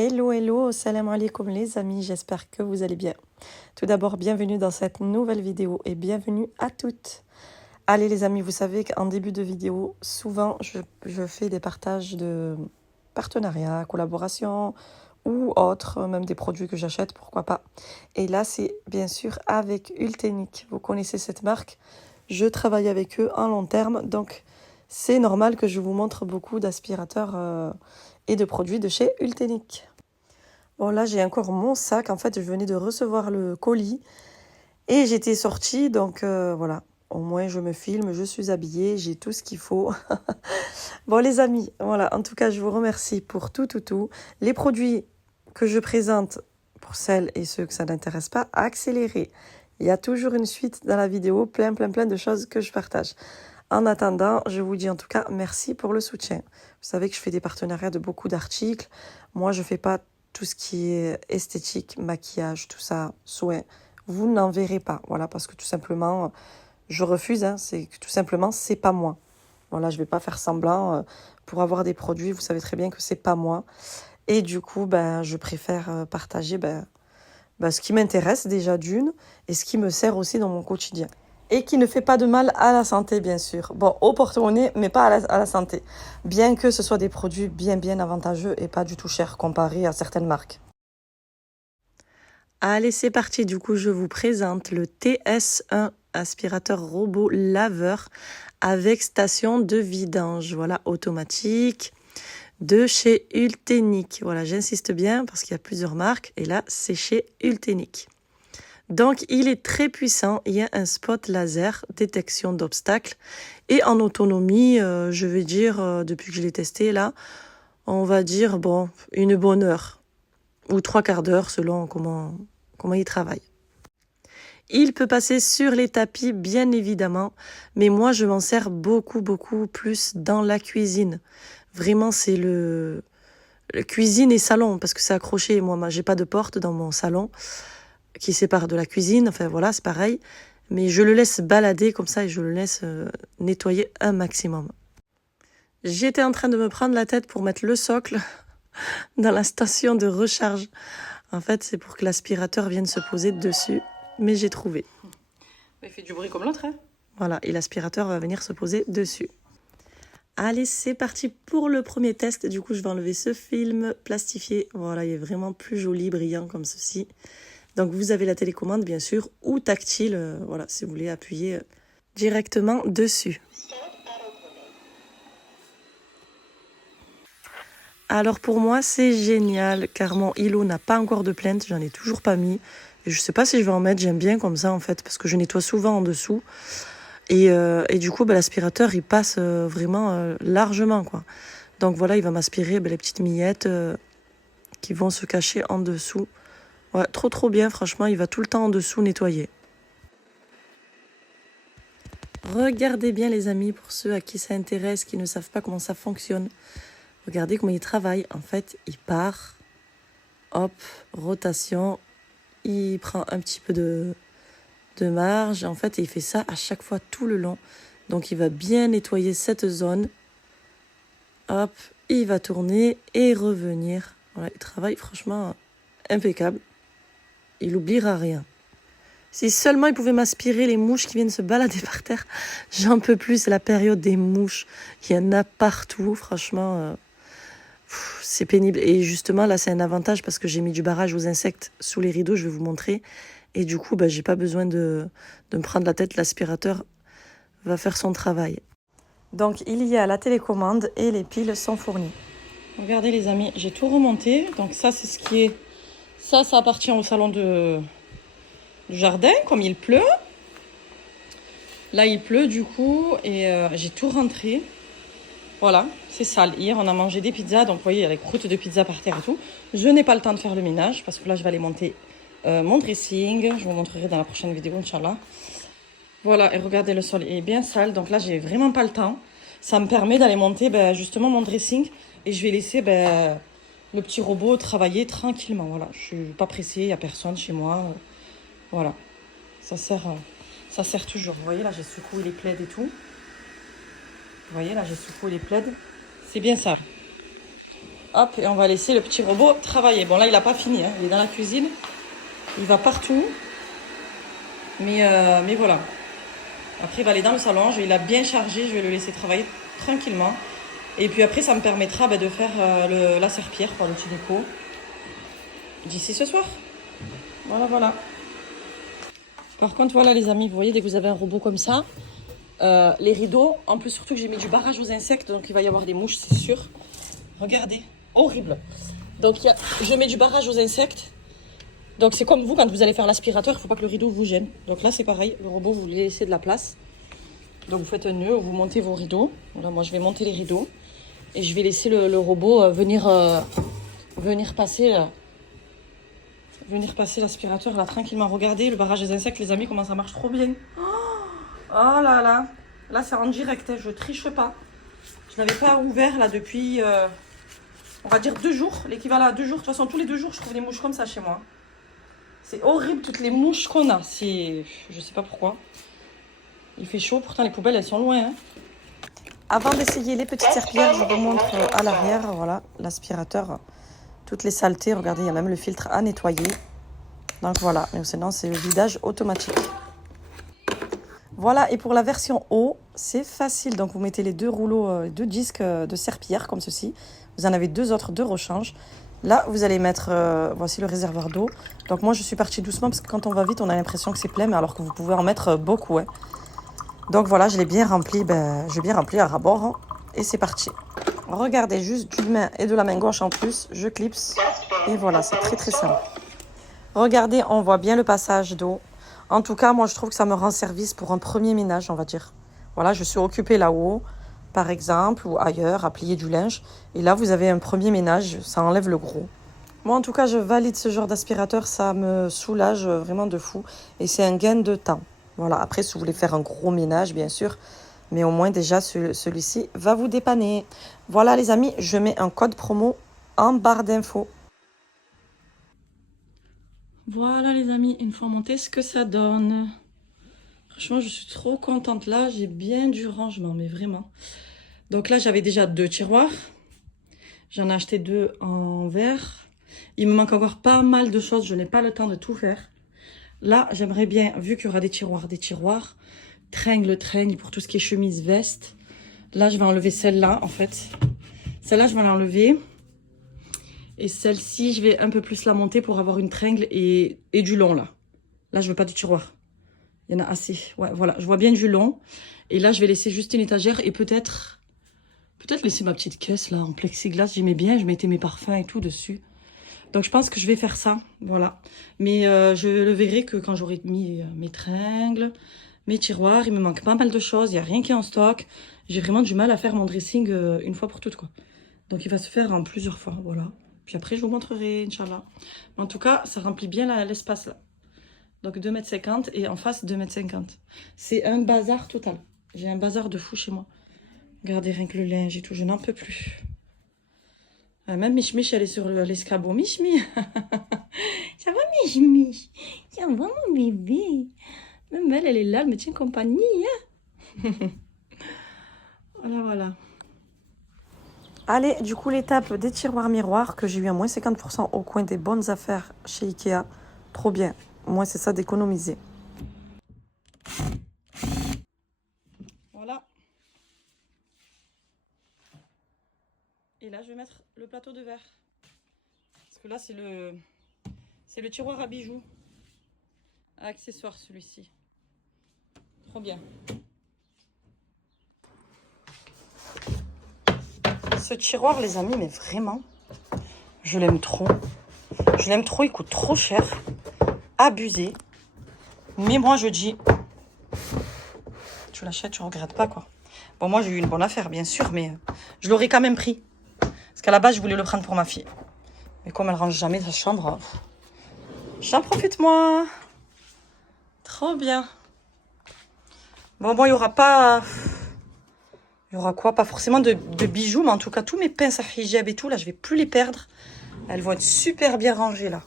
Hello, hello, salam alaikum les amis, j'espère que vous allez bien. Tout d'abord, bienvenue dans cette nouvelle vidéo et bienvenue à toutes. Allez les amis, vous savez qu'en début de vidéo, souvent je fais des partages de partenariats, collaborations ou autres, même des produits que j'achète, pourquoi pas. Et là, c'est bien sûr avec Ultenic. Vous connaissez cette marque, je travaille avec eux en long terme, donc c'est normal que je vous montre beaucoup d'aspirateurs et de produits de chez Ultenic. Bon, là, j'ai encore mon sac. En fait, je venais de recevoir le colis et j'étais sortie. Donc, voilà. Au moins, je me filme, je suis habillée, j'ai tout ce qu'il faut. Bon, les amis, voilà. En tout cas, je vous remercie pour tout. Les produits que je présente, pour celles et ceux que ça n'intéresse pas, accélérez. Il y a toujours une suite dans la vidéo, plein de choses que je partage. En attendant, je vous dis en tout cas merci pour le soutien. Vous savez que je fais des partenariats de beaucoup d'articles. Moi, je fais pas tout ce qui est esthétique, maquillage, tout ça, soins. Vous n'en verrez pas. Voilà, parce que tout simplement, je refuse. C'est que tout simplement, c'est pas moi. Voilà, je vais pas faire semblant pour avoir des produits. Vous savez très bien que c'est pas moi. Et du coup, je préfère partager ce qui m'intéresse déjà d'une et ce qui me sert aussi dans mon quotidien. Et qui ne fait pas de mal à la santé, bien sûr. Bon, au porte-monnaie, mais pas à la santé. Bien que ce soit des produits bien avantageux et pas du tout chers comparés à certaines marques. Allez, c'est parti. Du coup, je vous présente le TS1 aspirateur robot laveur avec station de vidange. Voilà, automatique de chez Ultenic. Voilà, j'insiste bien parce qu'il y a plusieurs marques. Et là, c'est chez Ultenic. Donc, il est très puissant. Il y a un spot laser, détection d'obstacles. Et en autonomie, je vais dire, depuis que je l'ai testé, là, on va dire, bon, une bonne heure. Ou 3/4 d'heure, selon comment il travaille. Il peut passer sur les tapis, bien évidemment. Mais moi, je m'en sers beaucoup plus dans la cuisine. Vraiment, c'est le cuisine et salon, parce que c'est accroché. Moi, j'ai pas de porte dans mon salon qui sépare de la cuisine, enfin voilà, c'est pareil. Mais je le laisse balader comme ça et je le laisse nettoyer un maximum. J'étais en train de me prendre la tête pour mettre le socle dans la station de recharge. En fait, c'est pour que l'aspirateur vienne se poser dessus, mais j'ai trouvé. Il fait du bruit comme l'autre, hein. Voilà, et l'aspirateur va venir se poser dessus. Allez, c'est parti pour le premier test. Du coup, je vais enlever ce film plastifié. Voilà, il est vraiment plus joli, brillant comme ceci. Donc, vous avez la télécommande, bien sûr, ou tactile, voilà, si vous voulez appuyer directement dessus. Alors, pour moi, c'est génial, car mon îlot n'a pas encore de plainte, j'en ai toujours pas mis. Et je sais pas si je vais en mettre, j'aime bien comme ça, en fait, parce que je nettoie souvent en dessous. Et du coup, l'aspirateur, il passe vraiment largement, quoi. Donc, voilà, il va m'aspirer les petites miettes qui vont se cacher en dessous. Ouais, trop bien, franchement, il va tout le temps en dessous nettoyer. Regardez bien les amis, pour ceux à qui ça intéresse, qui ne savent pas comment ça fonctionne. Regardez comment il travaille. En fait, il part, hop, rotation, il prend un petit peu de marge. En fait, et il fait ça à chaque fois tout le long. Donc, il va bien nettoyer cette zone. Hop, il va tourner et revenir. Voilà, il travaille franchement impeccable. Il n'oubliera rien. Si seulement il pouvait m'aspirer les mouches qui viennent se balader par terre, j'en peux plus, c'est la période des mouches. Il y en a partout, franchement, c'est pénible. Et justement, là, c'est un avantage parce que j'ai mis du barrage aux insectes sous les rideaux, je vais vous montrer. Et du coup, j'ai pas besoin de me prendre la tête, l'aspirateur va faire son travail. Donc, il y a la télécommande et les piles sont fournies. Regardez les amis, j'ai tout remonté. Donc ça, c'est ce qui est... Ça appartient au salon du jardin, comme il pleut. Là, il pleut du coup et j'ai tout rentré. Voilà, c'est sale. Hier, on a mangé des pizzas, donc vous voyez, il y a les croûtes de pizza par terre et tout. Je n'ai pas le temps de faire le ménage parce que là, je vais aller monter mon dressing. Je vous montrerai dans la prochaine vidéo, Inch'Allah. Voilà, et regardez, le sol est bien sale, donc là, j'ai vraiment pas le temps. Ça me permet d'aller monter justement mon dressing et je vais laisser le petit robot travailler tranquillement. Voilà, je suis pas pressée, il n'y a personne chez moi. Voilà, ça sert toujours. Vous voyez, là, j'ai secoué les plaids et tout. Vous voyez, là, j'ai secoué les plaids. C'est bien ça. Hop, et on va laisser le petit robot travailler. Bon, là, il n'a pas fini, hein. Il est dans la cuisine. Il va partout. Mais voilà. Après, il va aller dans le salon. Il a bien chargé. Je vais le laisser travailler tranquillement. Et puis après, ça me permettra de faire la serpillière, quoi, le petit déco. D'ici ce soir. Voilà, voilà. Par contre, voilà les amis, vous voyez, dès que vous avez un robot comme ça, les rideaux, en plus surtout que j'ai mis du barrage aux insectes, donc il va y avoir des mouches, c'est sûr. Regardez, horrible. Donc je mets du barrage aux insectes. Donc c'est comme vous, quand vous allez faire l'aspirateur, il ne faut pas que le rideau vous gêne. Donc là c'est pareil, le robot, vous lui laissez de la place. Donc vous faites un nœud, vous montez vos rideaux. Voilà, moi je vais monter les rideaux. Et je vais laisser le robot venir passer l'aspirateur là tranquillement. Regardez le barrage des insectes, les amis, comment ça marche trop bien. Oh là là. Là c'est en direct, hein, je triche pas. Je l'avais pas ouvert là depuis, on va dire 2 jours. L'équivalent à 2 jours. De toute façon, tous les 2 jours, je trouve des mouches comme ça chez moi. C'est horrible toutes les mouches qu'on a. Je sais pas pourquoi. Il fait chaud, pourtant les poubelles elles sont loin. Hein. Avant d'essayer les petites serpillères, je vous montre à l'arrière, voilà, l'aspirateur. Toutes les saletés, regardez, il y a même le filtre à nettoyer. Donc voilà, mais sinon c'est le vidage automatique. Voilà, et pour la version haut, c'est facile. Donc vous mettez les 2 rouleaux, 2 disques de serpillière comme ceci. Vous en avez 2 autres de rechange. Là, vous allez mettre, voici le réservoir d'eau. Donc moi, je suis partie doucement parce que quand on va vite, on a l'impression que c'est plein, mais alors que vous pouvez en mettre beaucoup. Hein. Donc voilà, je l'ai bien rempli, j'ai bien rempli à ras-bord. Hein, et c'est parti. Regardez, juste d'une main et de la main gauche en plus, je clipse. Et voilà, c'est très très simple. Regardez, on voit bien le passage d'eau. En tout cas, moi, je trouve que ça me rend service pour un premier ménage, on va dire. Voilà, je suis occupée là-haut, par exemple, ou ailleurs, à plier du linge. Et là, vous avez un premier ménage, ça enlève le gros. Moi, en tout cas, je valide ce genre d'aspirateur, ça me soulage vraiment de fou. Et c'est un gain de temps. Voilà, après, si vous voulez faire un gros ménage, bien sûr, mais au moins, déjà, celui-ci va vous dépanner. Voilà, les amis, je mets un code promo en barre d'infos. Voilà les amis, une fois monté, ce que ça donne. Franchement, je suis trop contente. Là, j'ai bien du rangement, mais vraiment. Donc là, j'avais déjà 2 tiroirs. J'en ai acheté 2 en verre. Il me manque encore pas mal de choses. Je n'ai pas le temps de tout faire. Là, j'aimerais bien, vu qu'il y aura des tiroirs. Tringle pour tout ce qui est chemise, veste. Là, je vais enlever celle-là, en fait. Celle-là, je vais l'enlever. Et celle-ci, je vais un peu plus la monter pour avoir une tringle et du long, là. Là, je veux pas du tiroir. Il y en a assez. Ouais, voilà. Je vois bien du long. Et là, je vais laisser juste une étagère et peut-être laisser ma petite caisse, là, en plexiglas. J'aimais bien. Je mettais mes parfums et tout dessus. Donc, je pense que je vais faire ça. Voilà. Mais je le verrai que quand j'aurai mis mes tringles, mes tiroirs. Il me manque pas mal de choses. Il n'y a rien qui est en stock. J'ai vraiment du mal à faire mon dressing une fois pour toutes, quoi. Donc, il va se faire en plusieurs fois. Voilà. Puis après, je vous montrerai, Inch'Allah. En tout cas, ça remplit bien l'espace là. Donc 2,50 m et en face 2,50 m. C'est un bazar total. J'ai un bazar de fou chez moi. Regardez, rien que le linge et tout, je n'en peux plus. Même Mich, elle est sur l'escabeau. Mich, ça va Mich? Ça va mon bébé? Même elle est là, elle me tient compagnie. Hein. Voilà. Allez, du coup, l'étape des tiroirs miroirs que j'ai eu à moins 50% au coin des bonnes affaires chez Ikea. Trop bien. Moi, c'est ça d'économiser. Voilà. Et là, je vais mettre le plateau de verre. Parce que là, c'est le tiroir à bijoux. À accessoires, celui-ci. Trop bien. Ce tiroir, les amis, mais vraiment, je l'aime trop. Je l'aime trop, il coûte trop cher. Abusé. Mais moi, je dis, tu l'achètes, tu regrettes pas, quoi. Bon, moi, j'ai eu une bonne affaire, bien sûr, mais je l'aurais quand même pris. Parce qu'à la base, je voulais le prendre pour ma fille. Mais comme elle range jamais sa chambre, j'en profite, moi. Trop bien. Bon, moi, il y aura pas... Il y aura quoi? Pas forcément de bijoux, mais en tout cas, tous mes pinces à hijab et tout, là, je vais plus les perdre. Elles vont être super bien rangées, là.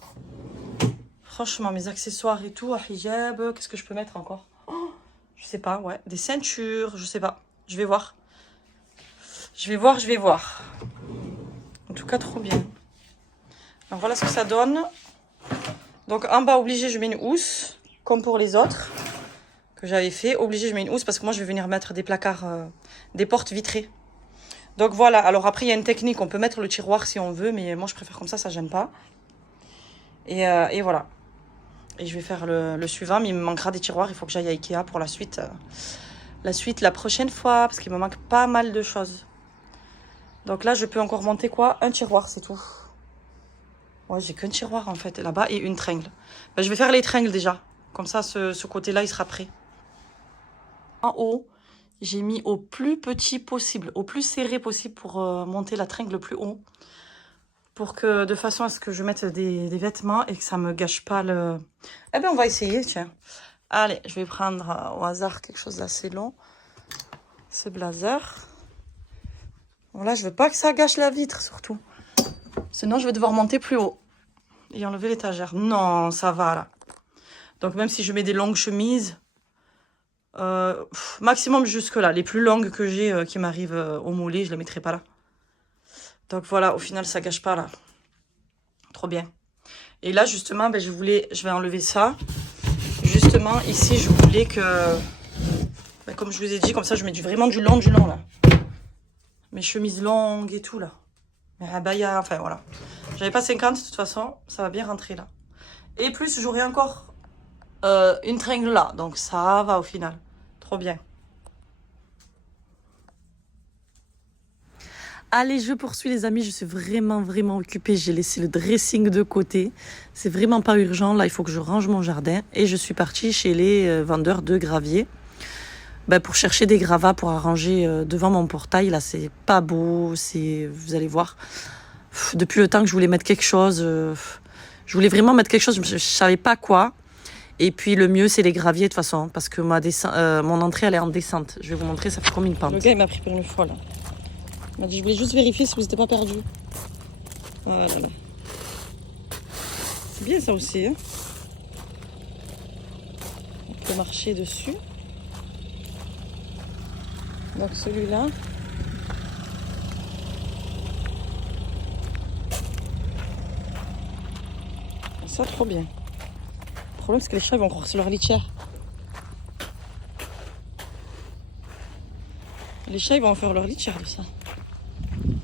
Franchement, mes accessoires et tout, à hijab, qu'est-ce que je peux mettre encore? Oh, je sais pas, ouais. Des ceintures, je sais pas. Je vais voir. Je vais voir. En tout cas, trop bien. Alors voilà ce que ça donne. Donc en bas, obligé, je mets une housse, comme pour les autres que j'avais fait. Obligé, je mets une housse parce que moi, je vais venir mettre des placards, des portes vitrées. Donc voilà, alors après, il y a une technique. On peut mettre le tiroir si on veut, mais moi, je préfère comme ça gêne pas. Et voilà. Et je vais faire le suivant, mais il me manquera des tiroirs. Il faut que j'aille à Ikea pour la suite. La prochaine fois, parce qu'il me manque pas mal de choses. Donc là, je peux encore monter quoi? Un tiroir, c'est tout. Ouais, j'ai qu'un tiroir en fait, là-bas, et une tringle. Ben, je vais faire les tringles déjà. Comme ça, ce côté-là, il sera prêt. En haut, j'ai mis au plus petit possible, au plus serré possible pour monter la tringle le plus haut. Pour que, de façon à ce que je mette des vêtements et que ça me gâche pas le... Eh ben, on va essayer, tiens. Allez, je vais prendre au hasard quelque chose d'assez long. Ce blazer. Bon, là, je veux pas que ça gâche la vitre, surtout. Sinon, je vais devoir monter plus haut. Et enlever l'étagère. Non, ça va, là. Donc, même si je mets des longues chemises, maximum jusque là. Les plus longues que j'ai qui m'arrivent au mollet, je les mettrai pas là. Donc, voilà, au final, ça gâche pas, là. Trop bien. Et là, justement, ben, je vais enlever ça. Justement, ici, je voulais que... Ben, comme je vous ai dit, comme ça, je mets vraiment du long, là. Mes chemises longues et tout, là. Abaya, enfin, voilà. J'avais pas 50, de toute façon. Ça va bien rentrer, là. Et plus, j'aurai encore une tringle là. Donc, ça va au final. Trop bien. Allez, je poursuis les amis, je suis vraiment occupée. J'ai laissé le dressing de côté. C'est vraiment pas urgent. Là, il faut que je range mon jardin. Et je suis partie chez les vendeurs de gravier. Ben, pour chercher des gravats pour arranger devant mon portail. Là, c'est pas beau. Vous allez voir. Depuis le temps que je voulais mettre quelque chose. Je voulais vraiment mettre quelque chose. Je savais pas quoi. Et puis le mieux, c'est les graviers de toute façon. Parce que mon entrée, elle est en descente. Je vais vous montrer, ça fait comme une pente. Le gars, il m'a pris pour une folle. Il m'a dit, je voulais juste vérifier si vous n'étiez pas perdu. Voilà. C'est bien ça aussi. Hein, on peut marcher dessus. Donc celui-là. Ça, trop bien. Le problème, c'est que les chats ils vont croire sur leur litière. Les chats, ils vont en faire leur litière de ça.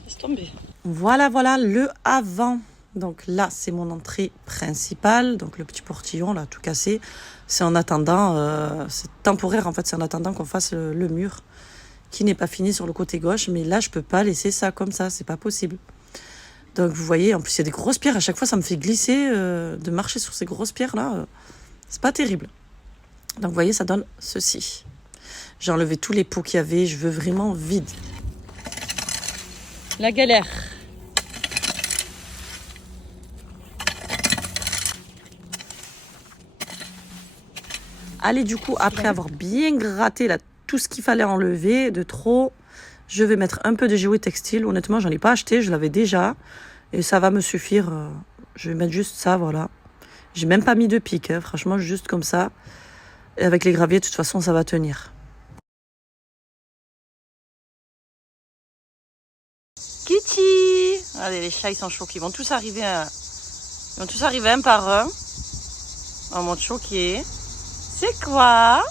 Laisse tomber. Voilà, le avant. Donc là, c'est mon entrée principale. Donc le petit portillon, là, tout cassé. C'est en attendant, c'est temporaire en fait, c'est en attendant qu'on fasse le mur qui n'est pas fini sur le côté gauche. Mais là, je peux pas laisser ça comme ça, c'est pas possible. Donc vous voyez, en plus, il y a des grosses pierres. À chaque fois, ça me fait glisser de marcher sur ces grosses pierres-là. C'est pas terrible. Donc vous voyez, ça donne ceci. J'ai enlevé tous les pots qu'il y avait. Je veux vraiment vide. La galère. Allez, du coup, après avoir bien gratté là, tout ce qu'il fallait enlever de trop, je vais mettre un peu de géotextile. Honnêtement, j'en ai pas acheté, je l'avais déjà. Et ça va me suffire. Je vais mettre juste ça, voilà. J'ai même pas mis de pique, hein, franchement, juste comme ça. Et avec les graviers, de toute façon, ça va tenir. Kitty! Allez, les chats, ils sont choqués. Ils vont tous arriver un par un. En mode choqué. C'est quoi?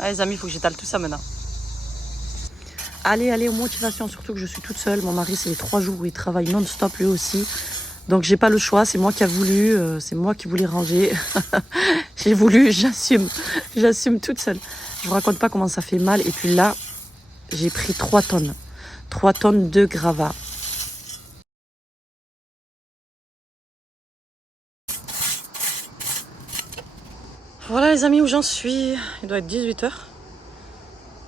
Ah, les amis, il faut que j'étale tout ça maintenant. Allez, motivation, surtout que je suis toute seule. Mon mari, c'est les 3 jours où il travaille non-stop lui aussi. Donc, j'ai pas le choix. C'est moi qui a voulu. C'est moi qui voulais ranger. J'ai voulu, j'assume. J'assume toute seule. Je vous raconte pas comment ça fait mal. Et puis là, j'ai pris 3 tonnes. 3 tonnes de gravats. Voilà les amis où j'en suis. Il doit être 18h.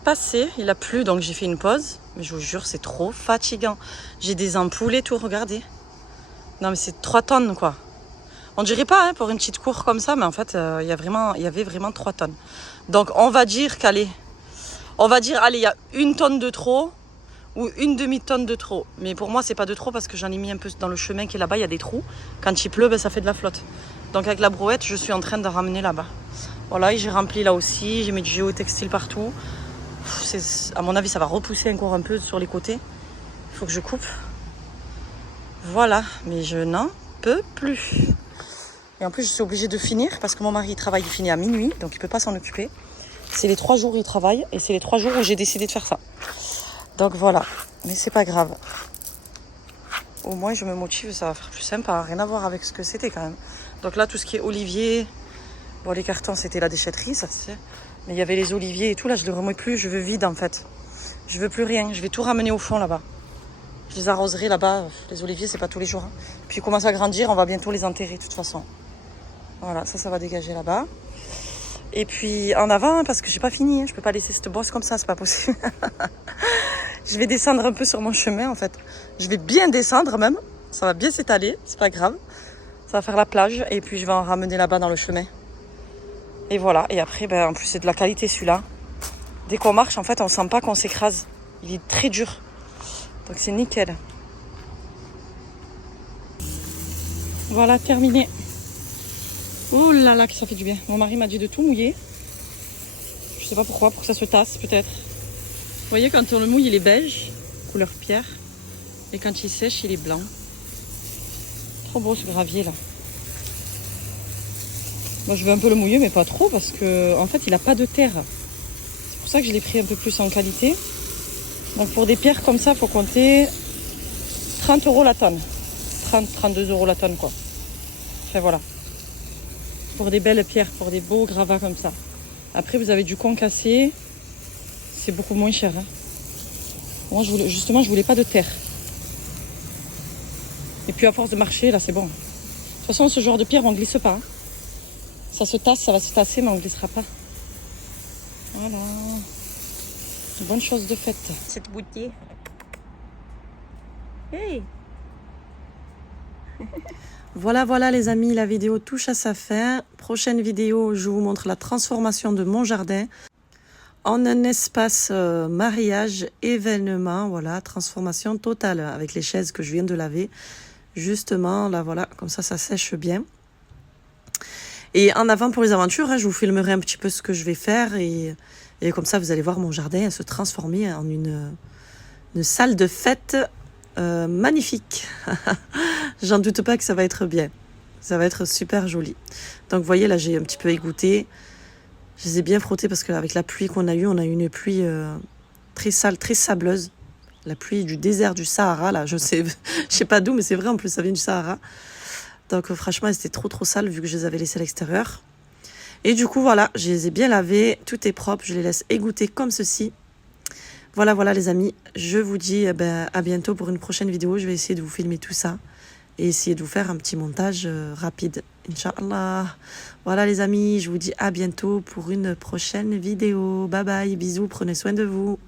Passé, il a plu donc j'ai fait une pause. Mais je vous jure, c'est trop fatigant. J'ai des ampoules et tout, regardez. Non mais c'est 3 tonnes quoi. On dirait pas hein, pour une petite cour comme ça, mais en fait, il y avait vraiment 3 tonnes. Donc on va dire qu'allez, il y a 1 tonne de trop ou une demi-tonne de trop. Mais pour moi, c'est pas de trop parce que j'en ai mis un peu dans le chemin qui est là-bas, il y a des trous. Quand il pleut, ben, ça fait de la flotte. Donc avec la brouette, je suis en train de ramener là-bas. Voilà, et j'ai rempli là aussi, j'ai mis du géotextile partout. À mon avis, ça va repousser encore un peu sur les côtés. Il faut que je coupe. Voilà, mais je n'en peux plus. Et en plus, je suis obligée de finir parce que mon mari travaille, il finit à minuit, donc il ne peut pas s'en occuper. C'est les 3 jours où il travaille et c'est les 3 jours où j'ai décidé de faire ça. Donc voilà, mais c'est pas grave. Au moins, je me motive, ça va faire plus sympa. Rien à voir avec ce que c'était quand même. Donc là, tout ce qui est olivier, bon, les cartons, c'était la déchetterie, ça c'est. Mais il y avait les oliviers et tout, là, je ne les remets plus, je veux vide en fait. Je veux plus rien, je vais tout ramener au fond là-bas. Je les arroserai là-bas, les oliviers, c'est pas tous les jours. Hein. Puis ils commencent à grandir, on va bientôt les enterrer de toute façon. Voilà, ça va dégager là-bas. Et puis en avant, parce que j'ai pas fini, hein, je peux pas laisser cette bosse comme ça, c'est pas possible. Je vais descendre un peu sur mon chemin en fait. Je vais bien descendre même, ça va bien s'étaler, c'est pas grave. Ça va faire la plage et puis je vais en ramener là-bas dans le chemin. Et voilà, et après, ben, en plus c'est de la qualité celui-là. Dès qu'on marche, en fait, on sent pas qu'on s'écrase. Il est très dur. Donc c'est nickel. Voilà, terminé. Oh là là, que ça fait du bien. Mon mari m'a dit de tout mouiller. Je sais pas pourquoi, pour que ça se tasse peut-être. Vous voyez, quand on le mouille, il est beige, couleur pierre. Et quand il sèche, il est blanc. Trop beau ce gravier là. Moi je vais un peu le mouiller, mais pas trop, parce que en fait il n'a pas de terre. C'est pour ça que je l'ai pris un peu plus en qualité. Donc pour des pierres comme ça, il faut compter 30 € la tonne. 30-32 € la tonne quoi. Enfin voilà. Pour des belles pierres, pour des beaux gravats comme ça. Après vous avez du concassé. C'est beaucoup moins cher. Hein. Moi je voulais pas de terre. Et puis à force de marcher, là c'est bon. De toute façon ce genre de pierre on ne glisse pas. Hein. Ça se tasse, ça va se tasser, mais on ne glissera pas. Voilà. Une bonne chose de faite. Cette bouteille. Hey. Voilà les amis, la vidéo touche à sa fin. Prochaine vidéo, je vous montre la transformation de mon jardin en un espace mariage, événement. Voilà, transformation totale avec les chaises que je viens de laver. Justement, là voilà, comme ça sèche bien. Et en avant pour les aventures, hein, je vous filmerai un petit peu ce que je vais faire et comme ça vous allez voir mon jardin se transformer en une salle de fête magnifique. J'en doute pas que ça va être bien. Ça va être super joli. Donc vous voyez là j'ai un petit peu égoutté. Je les ai bien frottés parce qu'avec la pluie qu'on a eue, on a eu une pluie très sale, très sableuse. La pluie du désert du Sahara, là, je sais pas d'où, mais c'est vrai en plus ça vient du Sahara. Donc franchement, c'était trop sale vu que je les avais laissés à l'extérieur. Et du coup, voilà, je les ai bien lavés. Tout est propre, je les laisse égoutter comme ceci. Voilà les amis. Je vous dis à bientôt pour une prochaine vidéo. Je vais essayer de vous filmer tout ça et essayer de vous faire un petit montage rapide. Inch'Allah. Voilà les amis, je vous dis à bientôt pour une prochaine vidéo. Bye bye, bisous, prenez soin de vous.